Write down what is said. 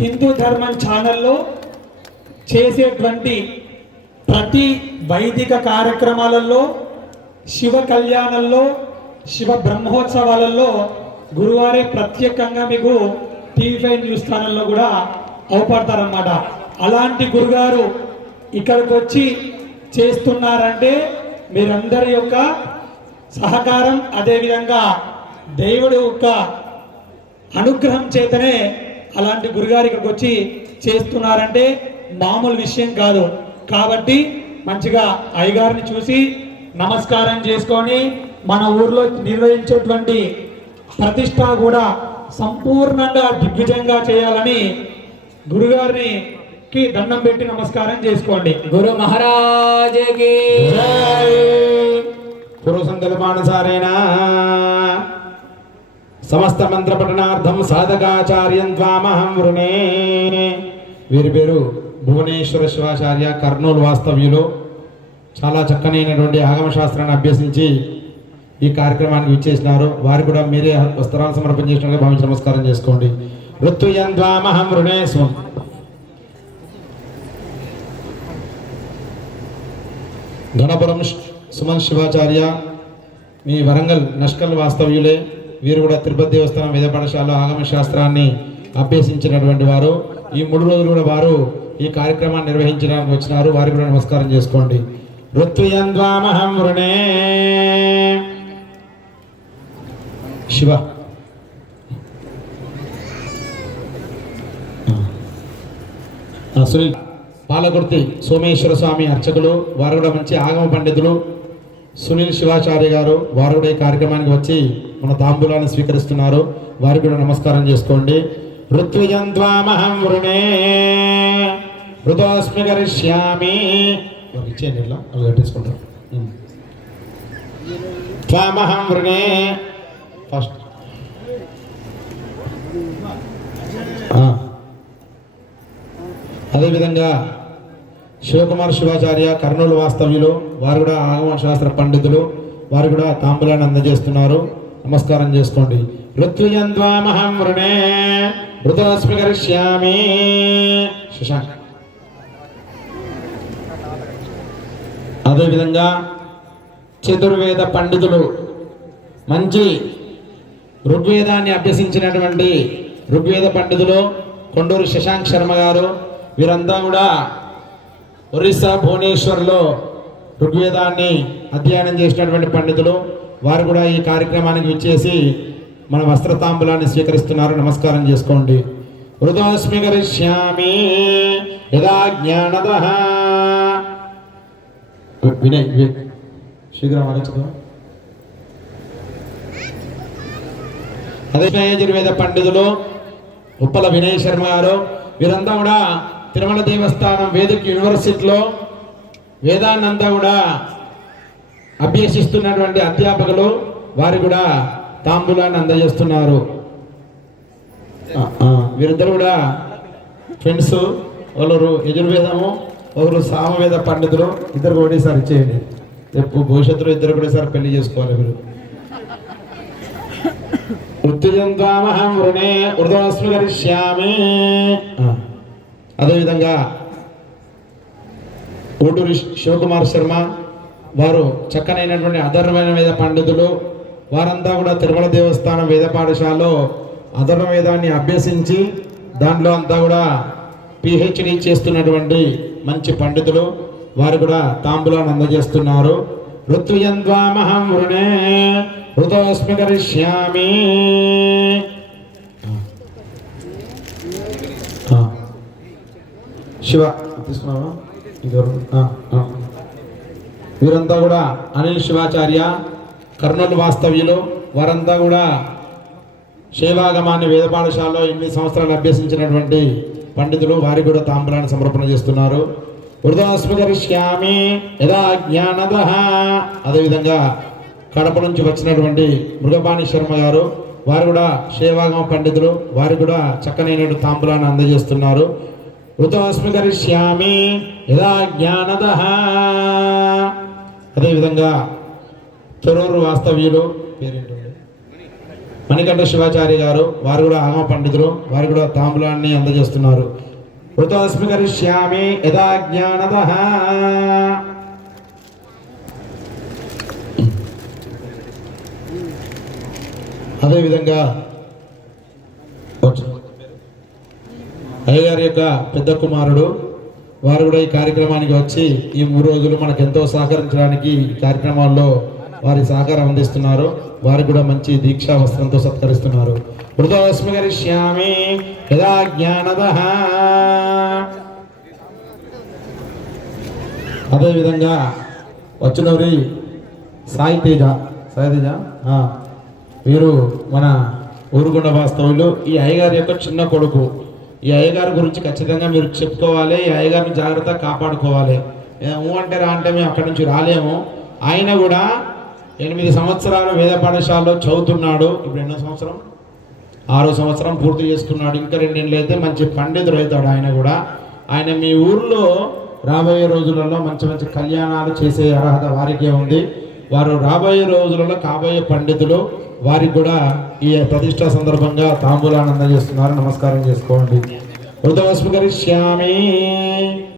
హిందూ ధర్మం ఛానల్లో చేసేటువంటి ప్రతి వైదిక కార్యక్రమాలలో, శివ కళ్యాణంలో, శివ బ్రహ్మోత్సవాలలో గురువారే ప్రత్యేకంగా మీకు టీవీ5 న్యూస్ ఛానల్లో కూడా అవపడతారన్నమాట. అలాంటి గురుగారు ఇక్కడికి వచ్చి చేస్తున్నారంటే మీరందరి యొక్క సహకారం, అదేవిధంగా దేవుడి యొక్క అనుగ్రహం చేతనే అలాంటి గురుగారు ఇక్కడికి వచ్చి చేస్తున్నారంటే మామూలు విషయం కాదు. కాబట్టి మంచిగా అయ్యగారిని చూసి నమస్కారం చేసుకొని మన ఊర్లో నిర్వహించేటువంటి ప్రతిష్ట కూడా సంపూర్ణంగా దిగ్విజయంగా చేయాలని గురుగారికి దండం పెట్టి నమస్కారం చేసుకోండి. గురు మహారాజకి పూర్వ సంకల్పానుసారేణ సమస్త మంత్ర పఠనార్థం సాధకాచార్యం త్వామహం వృణే. వీరి పేరు భువనేశ్వర శివాచార్య, కర్నూలు వాస్తవ్యులు. చాలా చక్కనైనటువంటి ఆగమ శాస్త్రాన్ని అభ్యసించి ఈ కార్యక్రమానికి విచ్చేసినారు. వారు కూడా మీరే వస్త్రాలు సమర్పణ చేసినట్టుగా భావించి నమస్కారం చేసుకోండి. ఋత్వియం త్వామహం వృణే. గణపురం సుమన్ శివాచార్య, మీ వరంగల్ నష్కల్ వాస్తవ్యులే. వీరు కూడా తిరుపతి దేవస్థానం వేద పాఠశాలలో ఆగమ శాస్త్రాన్ని అభ్యసించినటువంటి వారు. ఈ 3 రోజులు కూడా వారు ఈ కార్యక్రమాన్ని నిర్వహించడానికి వచ్చినారు. వారికి కూడా నమస్కారం చేసుకోండి. ఋత్వియం త్వామహం వృణే. శివ సునీల్ పాలకుర్తి సోమేశ్వర స్వామి అర్చకులు, వారు కూడా మంచి ఆగమ పండితులు. సునీల్ శివాచార్య గారు, వారు కూడా ఈ కార్యక్రమానికి వచ్చి మన తాంబూలాన్ని స్వీకరిస్తున్నారు. వారికి కూడా నమస్కారం చేసుకోండి. ఋత్విజం త్వామహం వృణే ఋతోస్మి కరిష్యామి. ఇచ్చేయండి, ఇట్లా వాళ్ళు కట్టేసుకుంటారు. త్వామహం వృణే ఫస్ట్. అదేవిధంగా శివకుమార్ శివాచార్య, కర్నూలు వాస్తవ్యులు, వారు కూడా ఆగమ శాస్త్ర పండితులు. వారు కూడా తాంబూలాన్ని అందజేస్తున్నారు. నమస్కారం చేసుకోండి. ఋత్విజం త్వామహం వృణే ఋతోస్మి కరిష్యామి. శశాంక్. అదేవిధంగా చతుర్వేద పండితులు, మంచి ఋగ్వేదాన్ని అభ్యసించినటువంటి ఋగ్వేద పండితులు కొండూరు శశాంక్ శర్మ గారు. వీరంతా కూడా ఒరిస్సా భువనేశ్వర్లో ఋగ్వేదాన్ని అధ్యయనం చేసినటువంటి పండితులు. వారు కూడా ఈ కార్యక్రమానికి విచ్చేసి మన వస్త్రతాంబూలాన్ని స్వీకరిస్తున్నారు. నమస్కారం చేసుకోండి. ఋతోస్మి కరిష్యామి యదా జ్ఞానదః. వినయ్ శీఘ్రం ఆలోచన. అదే యజుర్వేద పండితులు ఉప్పల వినయ్ శర్మ గారు. వీరంతా కూడా తిరుమల దేవస్థానం వేదిక్ యూనివర్సిటీలో వేదాన్నంతా కూడా అభ్యసిస్తున్నటువంటి అధ్యాపకులు. వారు కూడా తాంబూలాన్ని అందజేస్తున్నారు. వీరిద్దరు కూడా ఫ్రెండ్స్. ఒకరు యజుర్వేదము, ఒకరు సామవేద పండితులు. ఇద్దరు ఒకటేసారి ఇచ్చేయండి. రేపు భవిష్యత్తులో ఇద్దరు ఒకటేసారి పెళ్లి చేసుకోవాలి మీరు. ఋత్విజం త్వామహం వృణే ఋతోస్మి కరిష్యామి. అదేవిధంగా ఓటూరి శివకుమార్ శర్మ, వారు చక్కనైనటువంటి అధర్వణ వేద పండితులు. వారంతా కూడా తిరుమల దేవస్థానం వేద పాఠశాలలో అధర్వ వేదాన్ని అభ్యసించి దాంట్లో అంతా కూడా PhD చేస్తున్నటువంటి మంచి పండితులు. వారు కూడా తాంబూలాన్ని అందజేస్తున్నారు. ఋత్విజం త్వామహం వృణే ఋతోస్మి కరిష్యామి. శివ తీసుకున్నావా? వీరంతా కూడా అనిల్ శివాచార్య, కర్నూలు వాస్తవ్యులు. వారంతా కూడా శైవాగమాన్ని వేద పాఠశాలలో 8 సంవత్సరాలు అభ్యసించినటువంటి పండితులు. వారికి కూడా తాంబూలాన్ని సమర్పణ చేస్తున్నారు. ఋతోస్మి కరిష్యామి యదా జ్ఞానదః. అదేవిధంగా కడప నుంచి వచ్చినటువంటి మృగపాణి శర్మ గారు, వారు కూడా శైవాగమ పండితులు. వారు కూడా చక్కనైన తాంబూలాన్ని అందజేస్తున్నారు. ఋతోస్మి కరిష్యామి యదా జ్ఞానదః. అదేవిధంగా తొరూరు వాస్తవ్యులు పేరేంటండి మణికంఠ శివాచార్య గారు, వారు కూడా ఆగమ పండితులు, వారు కూడా తాంబూలాన్ని అందజేస్తున్నారు. వృతోస్మి కరిష్యామి యదా జ్ఞానదః. అదేవిధంగా అయ్యగారి యొక్క పెద్ద కుమారుడు, వారు కూడా ఈ కార్యక్రమానికి వచ్చి ఈ 3 రోజులు మనకు ఎంతో సహకరించడానికి ఈ కార్యక్రమాల్లో వారి సహకారం అందిస్తున్నారు. వారికి కూడా మంచి దీక్షా వస్త్రంతో సత్కరిస్తున్నారు. వృతోస్మి కరిష్యామి యదా జ్ఞానదః. అదేవిధంగా వచ్చినవరి సాయి తేజ వీరు మన ఊరుగొండ వాస్తవులు. ఈ అయ్యగారి యొక్క చిన్న కొడుకు. ఈ అయ్యగారి గురించి ఖచ్చితంగా మీరు చెప్పుకోవాలి. ఈ అయ్యగారిని జాగ్రత్తగా కాపాడుకోవాలి. అంటే రా అంటే మేము అక్కడి నుంచి రాలేము. ఆయన కూడా 8 సంవత్సరాలు వేద పాఠశాలలో చదువుతున్నాడు. ఇప్పుడు ఎన్నో సంవత్సరం, 6వ సంవత్సరం పూర్తి చేసుకున్నాడు. ఇంకా 2 ఏళ్ళు అయితే మంచి పండితుడు అవుతాడు ఆయన కూడా. ఆయన మీ ఊర్లో రాబోయే రోజులలో మంచి మంచి కళ్యాణాలు చేసే అర్హత వారికే ఉంది. వారు రాబోయే రోజులలో కాబోయే పండితులు. వారికి కూడా ఈ ప్రతిష్ట సందర్భంగా తాంబూలాన్ని అందజేస్తున్నారు. నమస్కారం చేసుకోండి. వృతోస్మి కరిష్యామి.